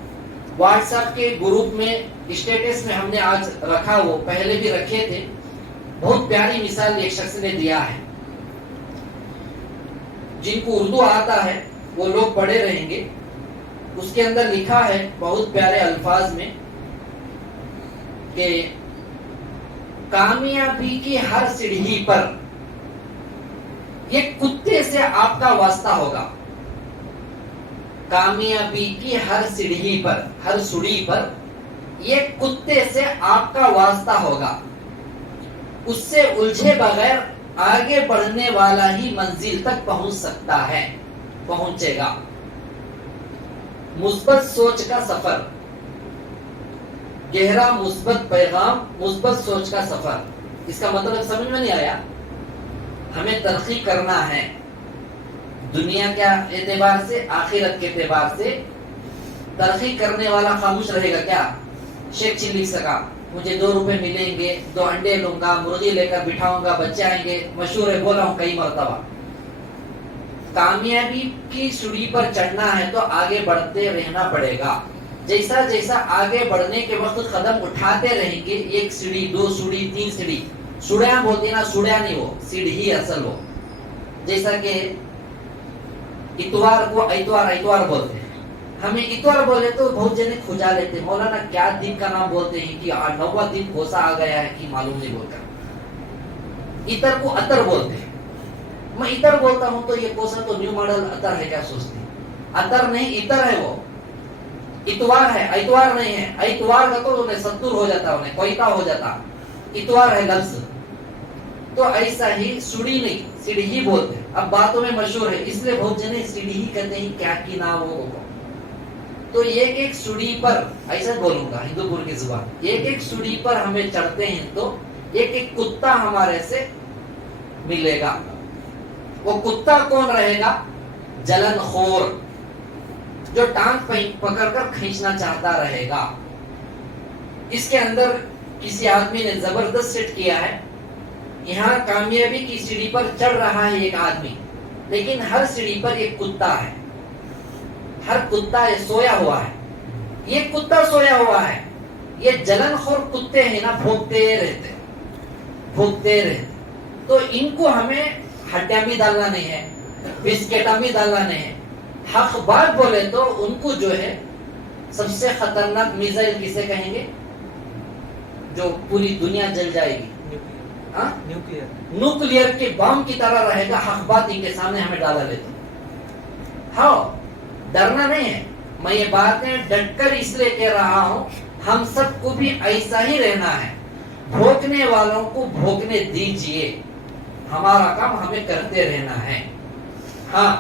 واٹس ایپ کے گروپ میں اسٹیٹس میں ہم نے آج رکھا، وہ پہلے بھی رکھے تھے، بہت پیاری مثال ایک شخص نے دیا ہے۔ جن کو اردو آتا ہے وہ لوگ پڑھے رہیں گے، اس کے اندر لکھا ہے بہت پیارے الفاظ میں کہ کامیابی کی ہر سیڑھی پر یہ کتے سے آپ کا واسطہ ہوگا۔ کامیابی کی ہر سیڑھی پر، ہر سیڑھی پر یہ کتے سے آپ کا واسطہ ہوگا، اس سے الجھے بغیر آگے بڑھنے والا ہی منزل تک پہنچ سکتا ہے، پہنچے گا۔ مثبت سوچ کا سفر، گہرا مثبت پیغام، مثبت سوچ کا سفر۔ اس کا مطلب سمجھ میں نہیں آیا؟ ہمیں ترقی کرنا ہے دنیا کے اعتبار سے، آخرت کے اعتبار سے. ترقی کرنے والا خاموش رہے گا کیا؟ شیخ چلی لکھ سکا مجھے 2 روپے ملیں گے، 2 انڈے لوں گا، مرغی لے کر بٹھاؤں گا، بچے آئیں گے. مشہور ہے، بولا ہوں کئی مرتبہ. کامیابی کی سیڑھی پر چڑھنا ہے تو آگے بڑھتے رہنا پڑے گا. جیسا جیسا آگے بڑھنے کے وقت قدم اٹھاتے رہیں گے، 1 سیڑھی 2 سیڑھی 3 سیڑھی، سوڑیاں بولتی نا، سوڑیاں نہیں، وہ سیڑھی اصل وہ. جیسا کہ اتوار کو اتوار بولتے ہیں. ہمیں اتوار بولے تو بہت جنے کھجا لیتے، مولانا کیا دن کا نام بولتے ہیں کہ 9واں دن کوسا آ گیا ہے کہ معلوم نہیں بول کر. اتر کو اتر بولتے ہیں. میں اتر بولتا ہوں تو یہ کوسا تو نیو ماڈل اتر ہے کیا سوچتے ہیں؟ اتر نہیں، اتر ہے وہ. اتوار ہے، اتوار نہیں ہے. اتوار کا تو انہیں 70 ہو جاتا، انہیں کوئتا ہو جاتا. اتوار ہے لفظ. تو ایسا ہی سوڑی نہیں، سیڑھی ہی بولتے ہیں. اب باتوں میں مشہور ہے، اس لیے بہت جنے سیڑھی ہی کہتے ہیں کیا کی نہ ہو. تو ایک سوڑی پر، ایسا بولوں گا ہندو پور کی زبان، ایک سوڑی پر ہمیں چڑھتے ہیں تو ایک کتا ہمارے سے ملے گا. وہ کتا کون رہے گا؟ جلن خور، جو ٹانگ پکڑ کر کھینچنا چاہتا رہے گا. اس کے اندر کسی آدمی نے زبردست سیٹ کیا ہے. یہاں کامیابی کی سیڑھی پر چڑھ رہا ہے ایک آدمی، لیکن ہر سیڑھی پر ایک کتا ہے. ہر کتا یہ سویا ہوا ہے. یہ کتا سویا ہوا ہے. یہ جلن خور کتے ہیں نا، بھوکتے رہتے. تو ان کو ہمیں ہڈیاں بھی ڈالنا نہیں ہے، بسکٹاں بھی ڈالنا نہیں ہے. حق بات بولے تو ان کو جو ہے سب سے خطرناک میزائل کسے کہیں گے جو پوری دنیا جل جائے گی؟ نیوکلیئر کے بم کی طرح رہے گا. حق بات ان کے سامنے ہمیں ڈالا لیتے. ہاں، ڈرنا نہیں ہے. میں یہ باتیں ڈٹ کر اس لیے کہہ رہا ہوں، ہم سب کو بھی ایسا ہی رہنا ہے. بھوکنے والوں کو بھوکنے دیجئے، ہمارا کام ہمیں کرتے رہنا ہے. ہاں،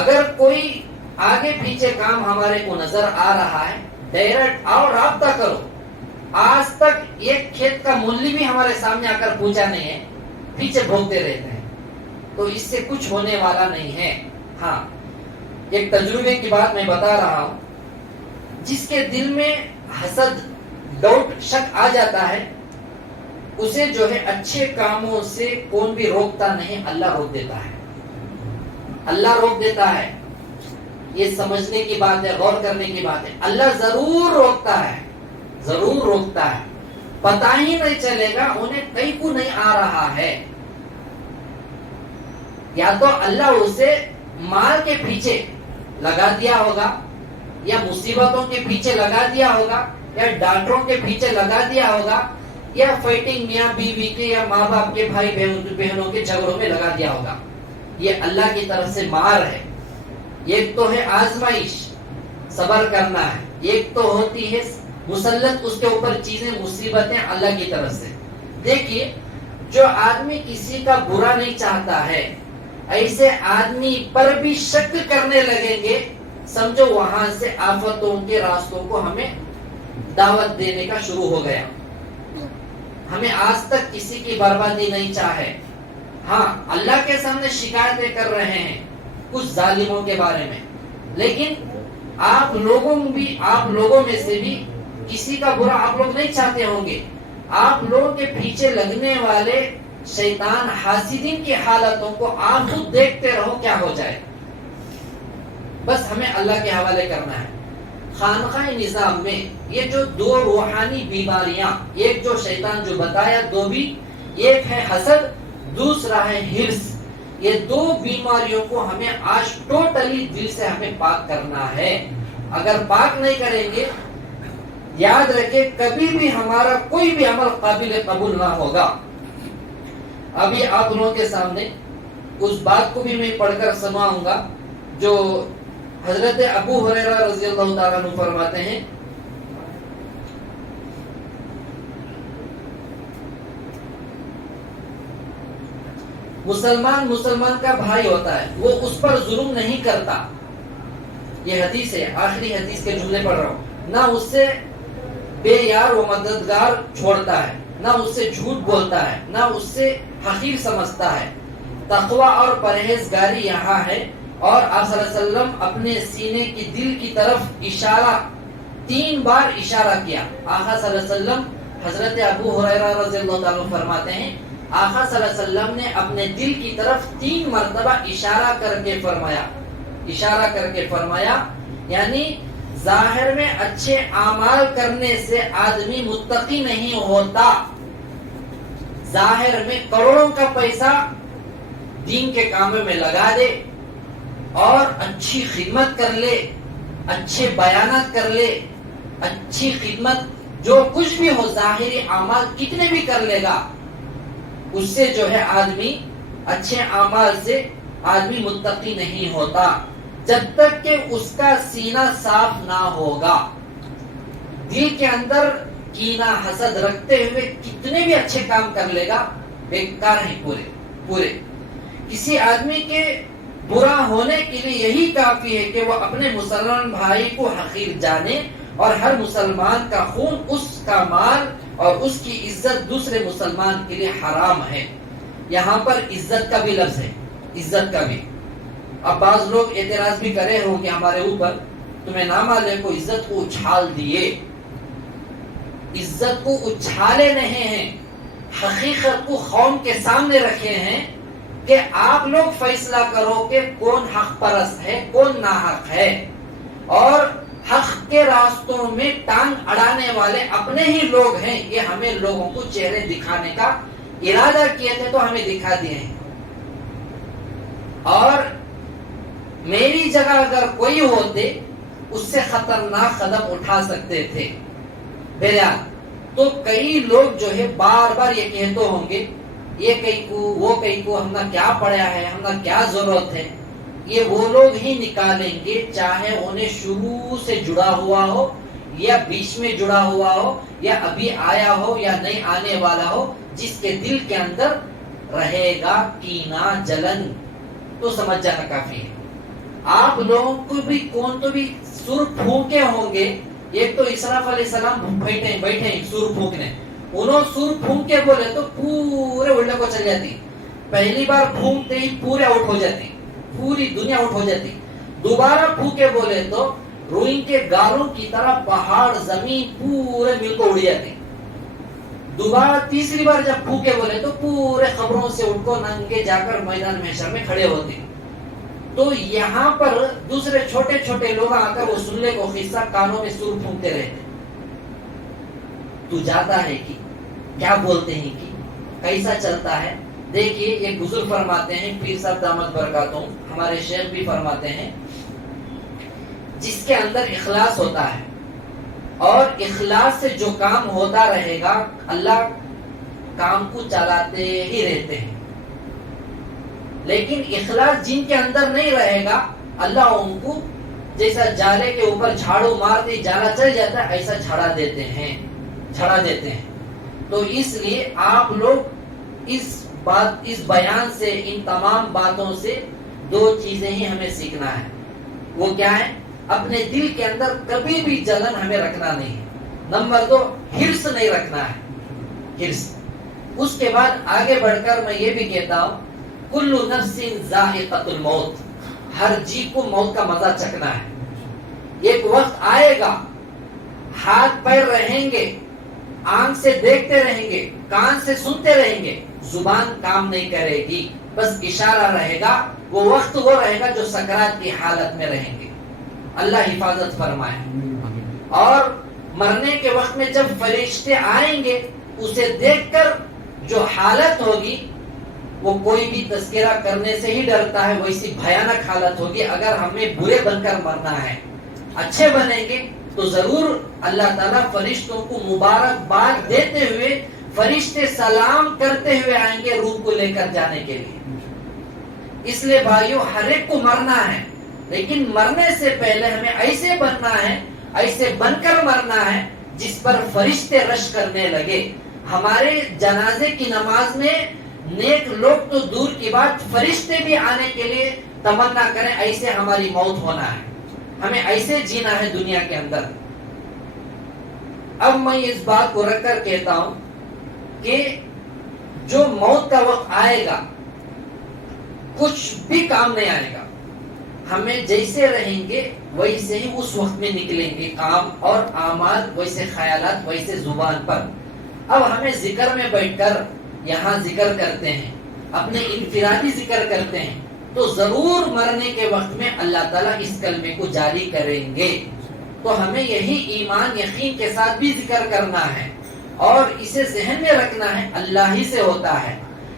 اگر کوئی آگے پیچھے کام ہمارے کو نظر آ رہا ہے، ڈائریکٹ آؤ، رابطہ کرو. آج تک ایک کھیت کا مولی بھی ہمارے سامنے آ کر پوچھا نہیں ہے، پیچھے بھوکتے رہتے ہیں. تو اس سے کچھ ہونے والا نہیں ہے. ہاں، ایک تجربے کی بات میں بتا رہا ہوں. جس کے دل میں حسد، ڈاؤٹ، شک آ جاتا ہے، اسے جو ہے اچھے کاموں سے کون بھی روکتا نہیں، اللہ روک دیتا ہے. اللہ روک دیتا ہے. یہ سمجھنے کی بات ہے، غور کرنے کی بات ہے. اللہ ضرور روکتا ہے، ضرور روکتا ہے. پتہ ہی نہیں چلے گا انہیں کہیں کو نہیں آ رہا ہے. یا تو اللہ اسے مال کے پیچھے لگا دیا ہوگا، یا مصیبتوں کے پیچھے لگا دیا ہوگا، یا ڈاکٹروں کے پیچھے لگا دیا ہوگا، یا فائٹنگ میاں بیوی کے یا ماں باپ کے بھائی بہنوں کے جھگڑوں میں لگا دیا ہوگا. یہ اللہ کی طرف سے مار ہے. ایک تو ہے آزمائش، صبر کرنا ہے. ایک تو ہوتی ہے مسلط اس کے اوپر چیزیں، مصیبتیں اللہ کی طرف سے. دیکھیے، جو آدمی کسی کا برا نہیں چاہتا ہے، ایسے آدمی پر بھی شک کرنے لگیں گے، سمجھو وہاں سے آفتوں کے راستوں کو ہمیں دعوت دینے کا شروع ہو گیا. ہمیں آج تک کسی کی بربادی نہیں چاہے. ہاں، اللہ کے سامنے شکایتیں کر رہے ہیں کچھ ظالموں کے بارے میں، لیکن آپ لوگوں میں سے بھی کسی کا برا آپ لوگ نہیں چاہتے ہوں گے. آپ لوگوں کے پیچھے لگنے والے شیطان حاسدین کی حالتوں کو آپ خود دیکھتے رہو کیا ہو جائے. بس ہمیں اللہ کے حوالے کرنا ہے. خانقاہ نظام میں یہ جو 2 روحانی بیماریاں، ایک جو شیطان جو بتایا، 2 بھی، ایک ہے حسد، دوسرا ہے حرص. یہ 2 بیماریوں کو ہمیں آج ٹوٹلی دل سے ہمیں پاک کرنا ہے. اگر پاک نہیں کریں گے، یاد رکھیں کبھی بھی ہمارا کوئی بھی عمل قابل قبول نہ ہوگا. ابھی آپ لوگوں کے سامنے اس بات کو بھی میں پڑھ کر سناؤں گا جو حضرت ابو ہریرہ رضی اللہ تعالیٰ عنہ فرماتے ہیں. مسلمان کا بھائی ہوتا ہے، وہ اس پر ظلم نہیں کرتا. یہ حدیث ہے، آخری حدیث کے جملے پڑھ رہا ہوں. نہ اس سے بے یار و مددگار چھوڑتا ہے، نہ اس سے جھوٹ بولتا ہے، نہ اس سے حقیر سمجھتا ہے۔ تقوی اور پرہیزگاری یہاں ہے۔ اور آپ صلی اللہ علیہ وسلم اپنے سینے کی دل کی طرف اشارہ 3 بار اشارہ کیا۔ آقا صلی اللہ علیہ وسلم، حضرت ابو ہریرہ رضی اللہ تعالیٰ فرماتے ہیں، آقا صلی اللہ علیہ وسلم نے اپنے دل کی طرف 3 مرتبہ اشارہ کر کے فرمایا، یعنی ظاہر میں اچھے اعمال کرنے سے آدمی متقی نہیں ہوتا۔ ظاہر میں کروڑوں کا پیسہ دین کے کاموں میں لگا دے اور اچھی خدمت کر لے، اچھے بیانات کر لے، اچھی خدمت جو کچھ بھی ہو، ظاہری اعمال کتنے بھی کر لے گا، اس سے جو ہے آدمی اچھے اعمال سے آدمی متقی نہیں ہوتا جب تک کہ اس کا سینہ صاف نہ ہوگا۔ دل کے اندر کینہ حسد رکھتے ہوئے کتنے بھی اچھے کام کر لے گا، بیکار ہیں پورے۔ کسی آدمی کے برا ہونے کے لیے یہی کافی ہے کہ وہ اپنے مسلمان بھائی کو حقیر جانے، اور ہر مسلمان کا خون، اس کا مال اور اس کی عزت دوسرے مسلمان کے لیے حرام ہے۔ یہاں پر عزت کا بھی لفظ ہے، عزت کا بھی۔ اب بعض لوگ اعتراض بھی کرے ہوں کہ ہمارے اوپر، تمہیں نام والے کو عزت کو اچھال دیے۔ عزت کو اچھالے نہیں ہیں، حقیقت کو قوم کے سامنے رکھے ہیں کہ آپ لوگ فیصلہ کرو کہ کون حق پرست ہے، کون ناحق ہے، اور حق کے راستوں میں ٹانگ اڑانے والے اپنے ہی لوگ ہیں۔ یہ ہمیں لوگوں کو چہرے دکھانے کا ارادہ کیے تھے تو ہمیں دکھا دیے ہیں، اور میری جگہ اگر کوئی ہوتے اس سے خطرناک قدم اٹھا سکتے تھے۔ بہرحال تو کئی لوگ جو ہے بار بار یہ کہتے ہوں گے، یہ کئی کو وہ کئی کو، ہم نے کیا پڑھا ہے، ہم نے کیا ضرورت ہے۔ یہ وہ لوگ ہی نکالیں گے، چاہے انہیں شروع سے جڑا ہوا ہو یا بیچ میں جڑا ہوا ہو یا ابھی آیا ہو یا نہیں آنے والا ہو، جس کے دل کے اندر رہے گا کینہ جلن، تو سمجھ جانا کافی ہے۔ آپ لوگوں کو بھی کون تو بھی سر پھونکے ہوں گے۔ ایک تو اسراف علیہ السلام بیٹھے سر پھونکنے، انہوں سر پھونک کے بولے تو پورے الٹے کو چل جاتی، پہلی بار پھونکتے ہی پورے آؤٹ ہو جاتی، پوری دنیا آؤٹ ہو جاتی۔ دوبارہ پھونکے بولے تو روئی کے گاروں کی طرح پہاڑ زمین پورے مل کو اڑ جاتی۔ دوبارہ تیسری بار جب پھونکے بولے تو پورے خبروں سے اٹھ کو ننگے جا کر میدان محشر میں کھڑے ہوتے۔ تو یہاں پر دوسرے چھوٹے چھوٹے لوگ آ کر وہ سننے کو قصہ کانوں میں سر پھونکتے رہتے، تو جاتا ہے کہ کیا بولتے ہیں کہ کیسا چلتا ہے۔ دیکھیے ایک بزرگ فرماتے ہیں، پیر صاحب دامت برکاتہم، ہمارے شیخ بھی فرماتے ہیں، جس کے اندر اخلاص ہوتا ہے اور اخلاص سے جو کام ہوتا رہے گا، اللہ کام کو چلاتے ہی رہتے ہیں۔ لیکن اخلاص جن کے اندر نہیں رہے گا، اللہ ان کو جیسا جالے کے اوپر جھاڑو مارتے جالا چل جاتا ہے، ایسا جھڑا دیتے ہیں۔ تو اس لیے آپ لوگ اس بیان سے، ان تمام باتوں سے 2 چیزیں ہی ہمیں سیکھنا ہے۔ وہ کیا ہے؟ اپنے دل کے اندر کبھی بھی جلن ہمیں رکھنا نہیں ہے۔ نمبر 2، حرص نہیں رکھنا ہے، حرص۔ اس کے بعد آگے بڑھ کر میں یہ بھی کہتا ہوں، کل نفس ذائقۃ الموت، ہر جی کو موت کا مزہ چکھنا ہے۔ ایک وقت آئے گا، ہاتھ پیر رہیں گے، آنکھ سے دیکھتے رہیں گے، کان سے سنتے رہیں گے، زبان کام نہیں کرے گی، بس اشارہ رہے گا۔ وہ وقت وہ رہے گا جو سکرات کی حالت میں رہیں گے، اللہ حفاظت فرمائے۔ اور مرنے کے وقت میں جب فرشتے آئیں گے، اسے دیکھ کر جو حالت ہوگی، وہ کوئی بھی تذکرہ کرنے سے ہی ڈرتا ہے، ویسی بھیانک حالت ہوگی۔ اگر ہمیں برے بن کر مرنا ہے، اچھے بنیں گے تو ضرور اللہ تعالیٰ فرشتوں کو مبارکباد دیتے ہوئے، فرشتے سلام کرتے ہوئے آئیں گے روح کو لے کر جانے کے لیے۔ اس لیے بھائیو، ہر ایک کو مرنا ہے، لیکن مرنے سے پہلے ہمیں ایسے بننا ہے، ایسے بن کر مرنا ہے جس پر فرشتے رش کرنے لگے۔ ہمارے جنازے کی نماز میں نیک لوگ تو دور کی بات، فرشتے بھی آنے کے لیے تمنا کریں، ایسے ہماری موت ہونا ہے، ہمیں ایسے جینا ہے دنیا کے اندر۔ اب میں اس بات کو رکھ کر کہتا ہوں کہ جو موت کا وقت آئے گا کچھ بھی کام نہیں آئے گا. ہمیں جیسے رہیں گے ویسے ہی اس وقت میں نکلیں گے کام اور اعمال، ویسے خیالات، ویسے زبان پر. اب ہمیں ذکر میں بیٹھ کر یہاں ذکر کرتے ہیں، اپنے انفرادی ذکر کرتے ہیں، تو ضرور مرنے کے وقت میں اللہ تعالیٰ اس کلمے کو جاری کریں گے. تو ہمیں یہی ایمان یقین کے ساتھ بھی ذکر کرنا ہے اور اسے ذہن میں رکھنا ہے اللہ ہی سے ہوتا ہے.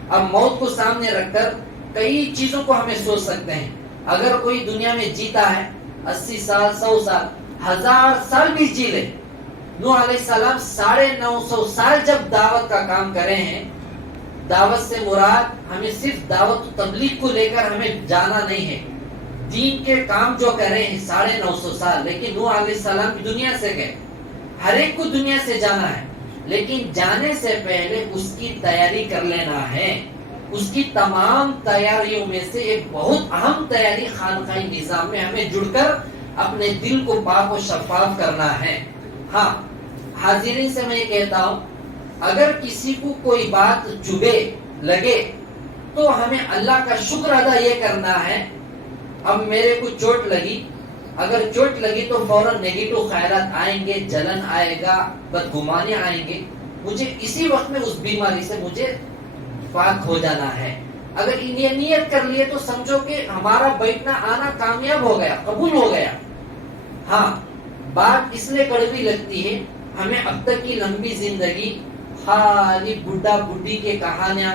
اب موت کو سامنے رکھ کر کئی چیزوں کو ہمیں سوچ سکتے ہیں. اگر کوئی دنیا میں جیتا ہے 80 سال 100 سال 1000 سال بھی جی لے، نوح علیہ السلام 950 سال جب دعوت کا کام کرے ہیں. دعوت سے مراد ہمیں صرف دعوت و تبلیغ کو لے کر ہمیں جانا نہیں ہے، دین کے کام جو کرے ہیں 950 سال. لیکن نوح علیہ السلام دنیا سے گئے، ہر ایک کو دنیا سے جانا ہے، لیکن جانے سے پہلے اس کی تیاری کر لینا ہے. اس کی تمام تیاریوں میں سے ایک بہت اہم تیاری خانقاہی نظام میں ہمیں جڑ کر اپنے دل کو پاک و شفاف کرنا ہے. ہاں حاضرین سے میں یہ کہتا ہوں، اگر کسی کو کوئی بات چبھے لگے تو ہمیں اللہ کا شکر ادا یہ کرنا ہے. اب میرے کو چوٹ لگی، اگر چوٹ لگی تو فوراً نیگیٹو خیالات آئیں گے، جلن آئے گا، بدگمانی آئیں گے. مجھے اسی وقت میں اس بیماری سے مجھے پاک ہو جانا ہے. اگر یہ نیت کر لیے تو سمجھو کہ ہمارا بیٹھنا آنا کامیاب ہو گیا، قبول ہو گیا. ہاں بات اس لیے کڑوی لگتی ہے، ہمیں اب تک کی لمبی زندگی خالی بڈھا بڈھی کے کہانیاں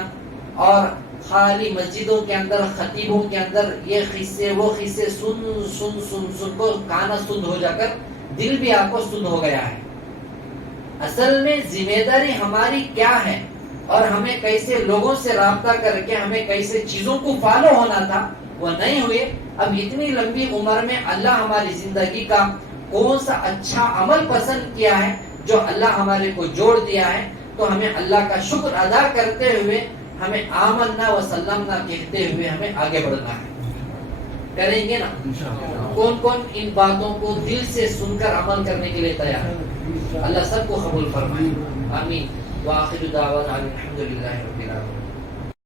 اور خالی مسجدوں کے اندر خطیبوں کے اندر یہ قصے وہ قصے سن سن سن سن کو کانا سن ہو جا کر دل بھی آپ کو سن ہو گیا ہے. اصل میں ذمہ داری ہماری کیا ہے اور ہمیں کیسے لوگوں سے رابطہ کر کے ہمیں کیسے چیزوں کو فالو ہونا تھا وہ نہیں ہوئے. اب اتنی لمبی عمر میں اللہ ہماری زندگی کا کون سا اچھا عمل پسند کیا ہے جو اللہ ہمارے کو جوڑ دیا ہے. تو ہمیں اللہ کا شکر ادا کرتے ہوئے ہمیں آمنا و سلمنا کہتے ہوئے ہمیں آگے بڑھنا ہے. کریں گے نا؟ کون کون ان باتوں کو دل سے سن کر عمل کرنے کے لیے تیار ہے؟ اللہ سب کو قبول فرمائے. آمین. وآخر دعوانا الحمدللہ رب العالمین.